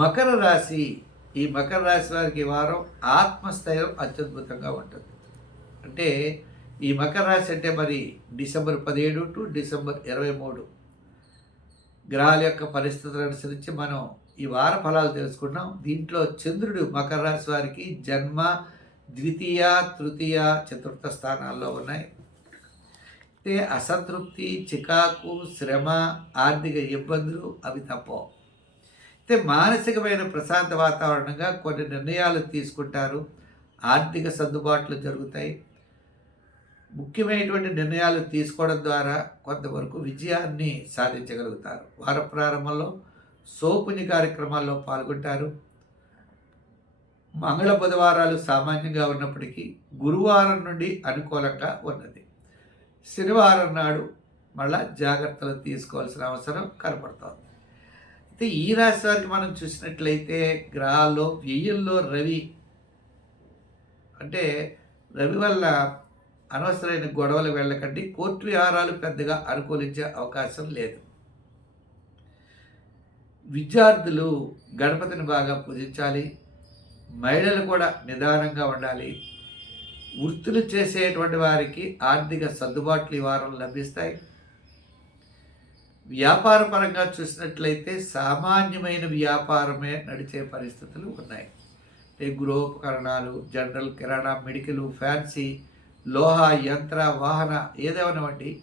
మకర రాశి ఈ మకర రాశి వారికి వారం ఆత్మస్థైర్యం అత్యద్భుతంగా ఉంటుంది. అంటే ఈ మకర రాశి అంటే మరి డిసెంబర్ పదిహేడు టు డిసెంబర్ ఇరవై మూడు గ్రహాల యొక్క పరిస్థితులను అనుసరించి మనం ఈ వార ఫలాలు తెలుసుకున్నాం. దీంట్లో చంద్రుడు మకర రాశి వారికి జన్మ ద్వితీయ తృతీయ చతుర్థ స్థానాల్లో ఉన్నాయి. అయితే అసంతృప్తి చికాకు శ్రమ ఆర్థిక ఇబ్బందులు అవి తప్పవు. అయితే మానసికమైన ప్రశాంత వాతావరణంగా కొన్ని నిర్ణయాలు తీసుకుంటారు. ఆర్థిక సర్దుబాట్లు జరుగుతాయి. ముఖ్యమైనటువంటి నిర్ణయాలు తీసుకోవడం ద్వారా కొంతవరకు విజయాన్ని సాధించగలుగుతారు. వార ప్రారంభంలో సోపుని కార్యక్రమాల్లో పాల్గొంటారు. మంగళ బుధవారాలు సామాన్యంగా ఉన్నప్పటికీ గురువారం నుండి అనుకూలంగా ఉన్నది. శనివారం నాడు మళ్ళా జాగ్రత్తలు తీసుకోవాల్సిన అవసరం కనపడుతోంది. అయితే ఈ రాశి వారికి మనం చూసినట్లయితే గ్రహాల్లో వ్యయంలో రవి అంటే రవి వల్ల అనవసరమైన గొడవలు వెళ్ళకండి. కోర్టు వ్యవహారాలు పెద్దగా అనుకూలించే అవకాశం లేదు. విద్యార్థులు గణపతిని బాగా పూజించాలి. మహిళలు కూడా నిదానంగా ఉండాలి. వృత్తులు చేసేటువంటి వారికి ఆర్థిక సర్దుబాట్లు ఈ వారం లభిస్తాయి. వ్యాపార పరంగా చూసినట్లయితే సామాన్యమైన వ్యాపారమే నడిచే పరిస్థితులు ఉన్నాయి. గృహోపకరణాలు జనరల్ కిరాణా మెడికల్ ఫ్యాన్సీ లోహ యంత్ర వాహన ఏదేమనవంటి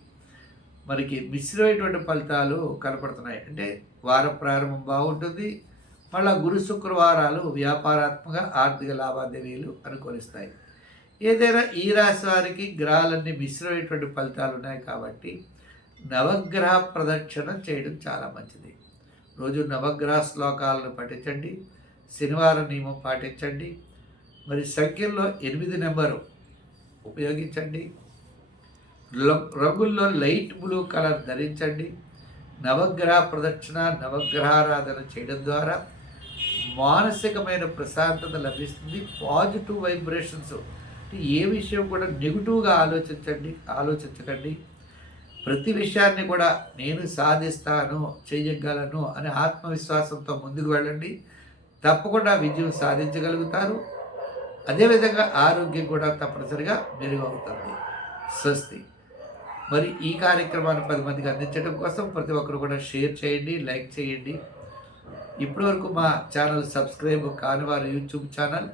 మనకి మిశ్రమైనటువంటి ఫలితాలు కనపడుతున్నాయి. అంటే వార ప్రారంభం బాగుంటుంది మళ్ళా గురు శుక్రవారాలు వ్యాపారాత్మక ఆర్థిక లావాదేవీలు అనుకూలిస్తాయి. ఏదైనా ఈ రాశి వారికి గ్రహాలన్నీ మిశ్రమైనటువంటి ఫలితాలు ఉన్నాయి కాబట్టి నవగ్రహ ప్రదక్షిణ చేయడం చాలా మంచిది. రోజు నవగ్రహ శ్లోకాలను పఠించండి శనివారం నియమం పాటించండి మరి సంఖ్యల్లో ఎనిమిది నెంబరు ఉపయోగించండి రంగుల్లో లైట్ బ్లూ కలర్ ధరించండి నవగ్రహ ప్రదక్షిణ నవగ్రహారాధన చేయడం ద్వారా మానసికమైన ప్రశాంతత లభిస్తుంది పాజిటివ్ వైబ్రేషన్స్ ఏ విషయం కూడా నెగిటివ్గా ఆలోచించండి ఆలోచించకండి. ప్రతి విషయాన్ని కూడా నేను సాధిస్తాను చేయగలను అనే ఆత్మవిశ్వాసంతో ముందుకు వెళ్ళండి. తప్పకుండా విజయం సాధించగలుగుతారు. అదేవిధంగా ఆరోగ్యం కూడా తప్పనిసరిగా మెరుగవుతుంది. స్వస్తి. మరి ఈ కార్యక్రమాన్ని పది మందికి అందించడం కోసం ప్రతి ఒక్కరు కూడా షేర్ చేయండి లైక్ చేయండి. ఇప్పటివరకు మా ఛానల్ సబ్స్క్రైబ్ కాని వారు యూట్యూబ్ ఛానల్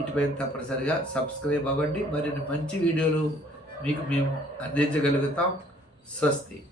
ఇటుపైన తప్పనిసరిగా సబ్స్క్రైబ్ అవ్వండి. మరిన్ని మంచి వీడియోలు మీకు మేము అందించగలుగుతాం. सस्ती